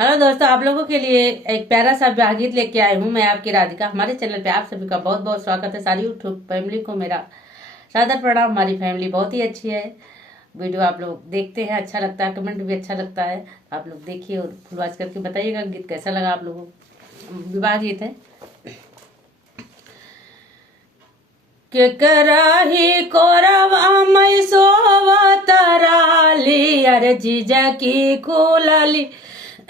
Hello दोस्तों, आप लोगों के लिए एक प्यारा सा ब्याह गीत लेके आई हूँ। मैं आपकी राधिका। हमारे चैनल पे आप सभी का बहुत बहुत स्वागत है। सारी यूट्यूब फैमिली को मेरा सादर प्रणाम। हमारी फैमिली बहुत ही अच्छी है। वीडियो आप लोग देखते हैं, अच्छा लगता है, कमेंट भी अच्छा लगता है। आप लोग देखिए और फुलवाच करके बताइएगा गीत कैसा लगा आप लोगों को। विवाह गीत है। के कराही कोरवा मई सोवतराली, अरे जीजा की खुलली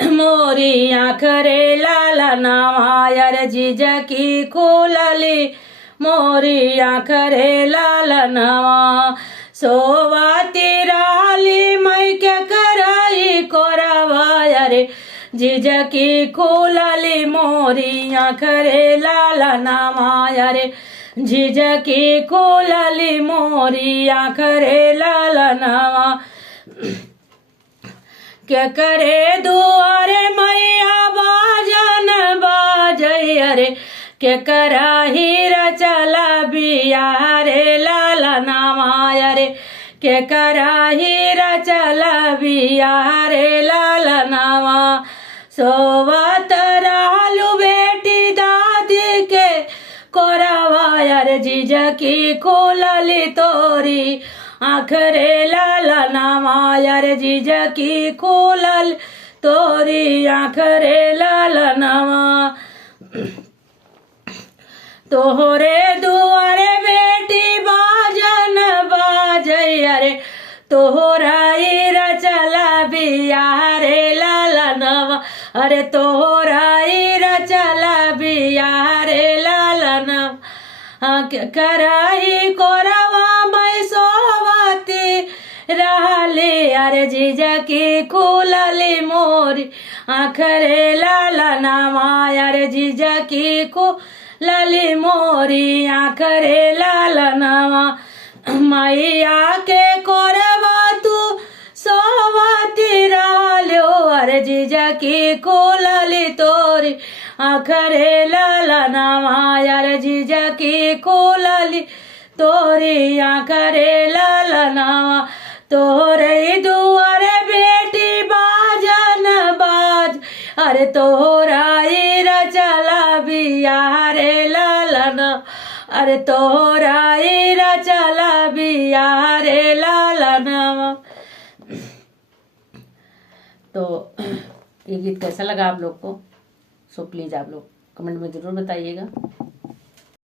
मोरी आँख रे लाला नावा, अरे जीजा की खुलली मोरी आँख रे लाला नावा। सोवाती राली मई के कराई कोरवा, अरे जीजा की खुलली मोरी आँख रे लाला नावा, अरे जीजा की खुलली मोरी आँख रे लाला नावा। के करे दुआरे मैया बाजन बाजई, अरे के करा हीरा चला बिया रे लाला नावा, अरे के करा हीरा चला बिया रे लाला नावा। सोवत रालू बेटी दादी के कोरावा, अरे जीजा की खुलली तोरी आँख रे लाला नावा, अरे जीजा की खुलल तोरी आँख रे लाला नावा। तोहरे दुआरे बेटी बाजन बाजई, अरे तोहरा हीरा चला बिया रे लाला नावा, अरे तोहरा हीरा चला बिया रे लाला नावा। कराई कोरवा मई सोवती रहली, अरे जीजा की खुलली मोरी आँख रे लाला नावा, अरे जीजा की खुलली मोरी आँख रे लाला नावा। मैया के कोरवा तू सोवती रहलो, अरे जीजा की खुलली तोरी आँख रे लाला नावा, अरे जीजा की खुलली तोरी आँख रे लाला नावा। तोरे दुआरे बेटी बाजन बाज, अरे तोहरा हीरा चला बिया रे लाला नावा, अरे तोहरा हीरा चला बिया रे लाला नावा। तो ये गीत कैसा लगा आप लोग को? सो प्लीज़ आप लोग कमेंट में ज़रूर बताइएगा।